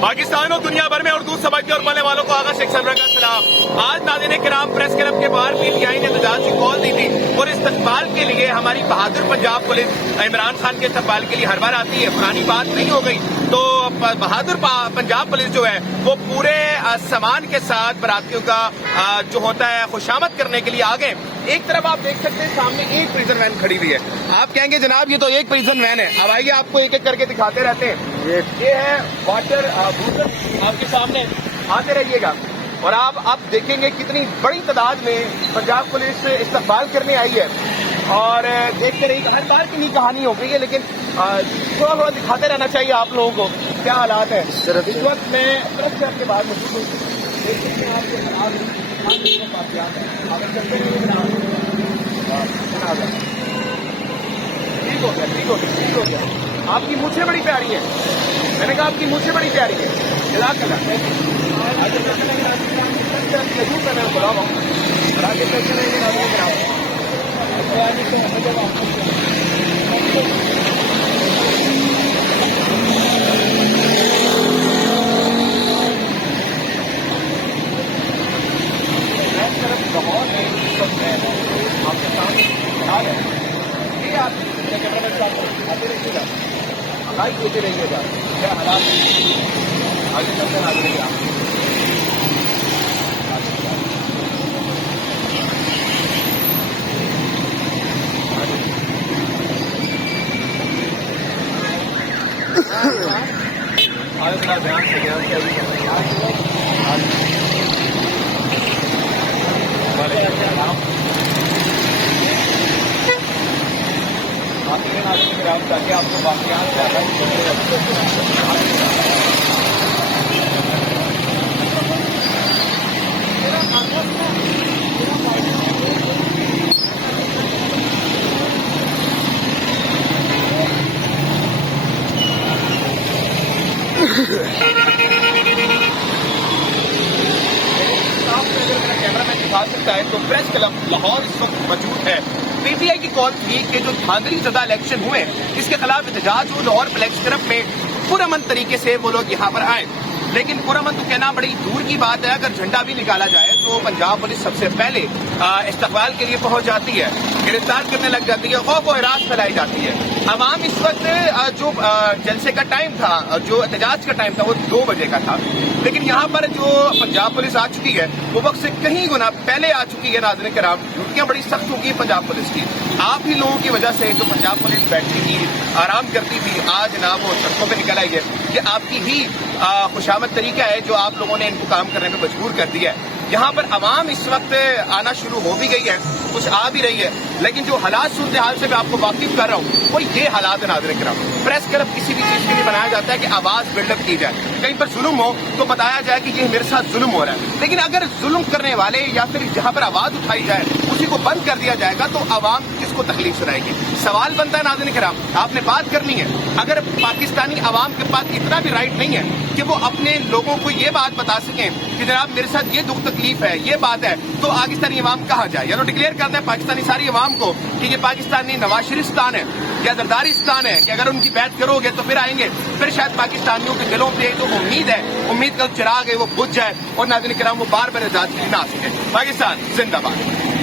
پاکستان اور دنیا بھر میں اردو سمجھنے اور پڑھنے والوں کو آغا شیخ سرور کا سلام۔ آج ناظرین کرام پریس کلب کے باہر پی ٹی آئی نے احتجاج کی کال دی تھی اور استقبال کے لیے ہماری بہادر پنجاب پولیس عمران خان کے استقبال کے لیے ہر بار آتی ہے، پرانی بات نہیں ہو گئی۔ تو بہادر پنجاب پولیس جو ہے وہ پورے سامان کے ساتھ براتیوں کا جو ہوتا ہے خوشامد کرنے کے لیے آگے۔ ایک طرف آپ دیکھ سکتے ہیں سامنے ایک پریزن وین کھڑی ہوئی ہے۔ آپ کہیں گے جناب یہ تو ایک پریزن وین ہے، اب آئیے آپ کو ایک ایک کر کے دکھاتے رہتے ہیں۔ یہ ہے واٹر بوتل آپ کے سامنے، آتے رہیے گا اور آپ دیکھیں گے کتنی بڑی تعداد میں پنجاب پولیس استقبال کرنے آئی ہے اور دیکھتے رہیے گا۔ ہر بار کی نہیں کہانی ہو گئی ہے لیکن تھوڑا تھوڑا دکھاتے رہنا چاہیے آپ لوگوں کو کیا حالات ہیں۔ اس وقت میں طرف سے آپ کے بعد موجود ہوں، دیکھ سکتے ہیں آپ کے ٹھیک ہو گیا۔ آپ کی مونچھیں بڑی پیاری ہیں، میں نے کہا آپ کی مونچھیں بڑی پیاری ہیں، جزاک اللہ۔ بڑا ہوں آپ کے سامنے حال ہے، یہ آپ آتے رہیے گا، لائک دیتے رہیے گا کیا حالات آگے چل کر آگے رہیے آپ۔ دھیان سے تاکہ آپ کو واقعات کیمرہ مین دکھا سکتا ہے تو پریس کلب لاہور اس وقت موجود ہے۔ پی ٹی آئی کی کال تھی کہ جو دھاندلی زدہ الیکشن ہوئے اس کے خلاف احتجاج ہو لاہور فلیکس کلب میں پرامن طریقے سے وہ لوگ یہاں پر آئے، لیکن پرامن تو کہنا بڑی دور کی بات ہے، اگر جھنڈا بھی نکالا جائے تو پنجاب پولیس سب سے پہلے استقبال کے لیے پہنچ جاتی ہے، گرفتار کرنے لگ جاتی ہے، خوف و ہراس پھیلائی جاتی ہے۔ عوام اس وقت جو جلسے کا ٹائم تھا، جو احتجاج کا ٹائم تھا وہ 2 بجے کا تھا، لیکن یہاں پر جو پنجاب پولیس آ چکی ہے وہ وقت سے کہیں گنا پہلے آ چکی ہے۔ ناظرین کرام ڈیوٹیاں بڑی سخت ہو گئی پنجاب پولیس کی، آپ ہی لوگوں کی وجہ سے جو پنجاب پولیس بیٹھتی تھی آرام کرتی تھی آج جناب وہ سڑکوں پہ نکل آئی ہے۔ یہ آپ کی ہی خوشامد طریقہ ہے جو آپ لوگوں نے ان کو کام کرنے میں مجبور کر دیا ہے۔ یہاں پر عوام اس وقت آنا شروع ہو بھی گئی ہے، کچھ آ بھی رہی ہے، لیکن جو حالات صورتحال سے میں آپ کو واقف کر رہا ہوں وہ یہ حالات ہے۔ ناظرین کرام پریس کلب کسی بھی چیز کے لیے بنایا جاتا ہے کہ آواز بلڈ اپ کی جائے، کہیں پر ظلم ہو تو بتایا جائے کہ یہ میرے ساتھ ظلم ہو رہا ہے، لیکن اگر ظلم کرنے والے یا پھر جہاں پر آواز اٹھائی جائے اسی کو بند کر دیا جائے گا تو عوام کس کو تکلیف سنائے گی۔ سوال بنتا ہے ناظرین کرام آپ نے بات کرنی ہے، اگر پاکستانی عوام کے پاس اتنا بھی رائٹ نہیں ہے کہ وہ اپنے لوگوں کو یہ بات بتا سکیں کہ جناب میرے ساتھ یہ دکھ تکلیف ہے، یہ بات ہے، تو پاکستانی عوام کہاں جائے؟ یا تو ڈکلیئر کر دیں پاکستانی ساری عوام کو کہ یہ پاکستانی نواز شریفستان ہے یا زردارستان ہے کہ اگر ان کی بیعت کرو گے تو پھر آئیں گے، پھر شاید پاکستانیوں کے دلوں پہ جو امید کا چراغ ہے وہ بجھ جائے اور ناظرین کرام وہ بار بار آزاد نہ آ سکے۔ پاکستان زندہ باد۔